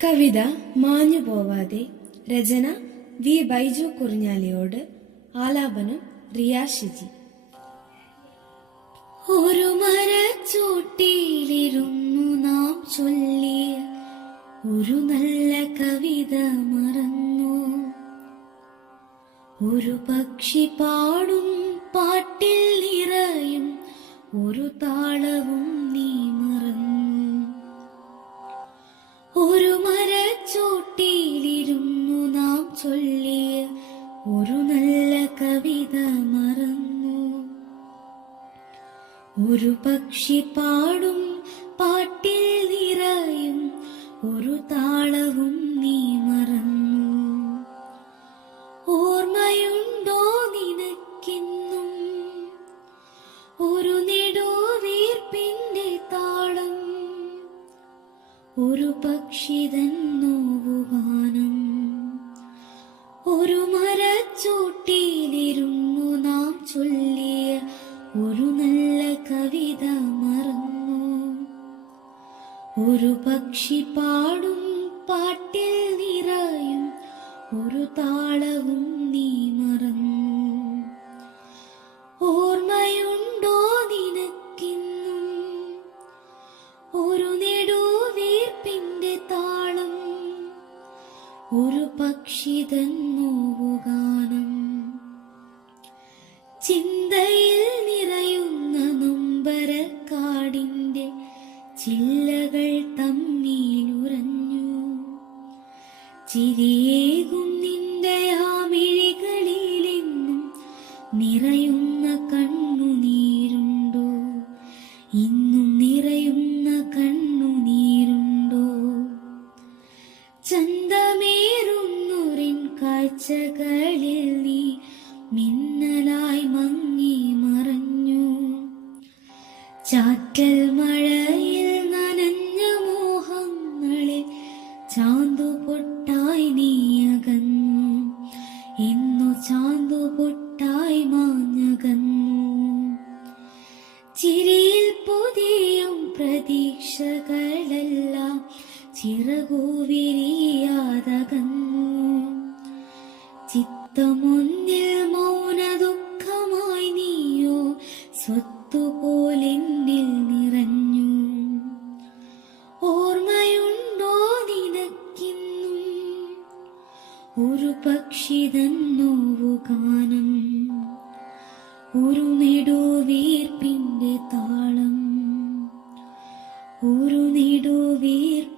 കവിത മാഞ്ഞു പോവാതെ. രചന വി ബൈജു കുറിഞ്ഞാലിയോട്. ആലാപനം റിയ ഷിജി. ഒരു മരച്ചോട്ടിലിരുന്നു നാം ചൊല്ലിയ ഒരു നല്ല കവിത മറന്നു. ഒരു പക്ഷി പാടും പാട്ടിൽ നിറയും ഒരു താളവും നീ മറന്നു. ഒരു മരച്ചോട്ടിലിരുന്നു നാം ചൊല്ലിയ ഒരു നല്ല കവിത മറന്നു. ഒരു പക്ഷി പാടും പാട്ടിൽ നിറയും ഒരു താളവും നീ മറന്നു. ഓർമ്മയുണ്ടോ നിനക്കിന്നും ഒരു നെടുവീർപ്പിന്റെ താളം, ഒരു പക്ഷിതൻ നോവുഗാനം. ഒരു മരച്ചോട്ടിലിരുന്നു നാം ചൊല്ലിയ ഒരു നല്ല കവിത മറന്നു. ഒരു പക്ഷി പാടും പാട്ടിൽ നിറയും ഒരു താളവും നീ മറന്നു. ഓർമ്മയുണ്ടോ നിനക്കിന്നും ഒരു നെടുവീർപ്പിന്റെ താളം, ഒരു പക്ഷിതൻ നോവുഗാനം. ചിന്തയിൽ നിറയുന്ന നൊമ്പരക്കാടിന്റെ ചില്ലകൾ തമ്മിലുറഞ്ഞു. ചിരിയേകും നിന്റെ ആ മിഴികളിലെന്നും നിറയുന്ന കണ്ണുനീരുണ്ടോ? ഇന്നും നിറയുന്ന കണ്ണുനീരുണ്ടോ? ചന്തമേറുന്നൊരിൻ കാഴ്ചകളിൽ നീ മിന്നലായി മങ്ങി മറഞ്ഞു. ചാറ്റൽ മഴയിൽ നനഞ്ഞ മോഹങ്ങളിൽ ചാന്തുപൊട്ടായി നീ അകന്നു. ഇന്നു ചാന്തുപൊട്ടായി മാഞ്ഞകന്നു. ചിരിയിൽ പുതിയും പ്രതീക്ഷകളെല്ലാം ചിറകു വിരിയാതകന്നു. ചിത്തമൊന്നിൽ മൗന ദുഃഖമായി നീയോ സ്വത്തുപോലെന്നിൽ നിറഞ്ഞു. ഓർമ്മയുണ്ടോ നിനക്കിന്നും ഒരു പക്ഷിതൻ നോവുഗാനം, ഒരു നെടുവീർപ്പിന്റെ താളം, ഒരു നെടുവീർപ്പിന്റെ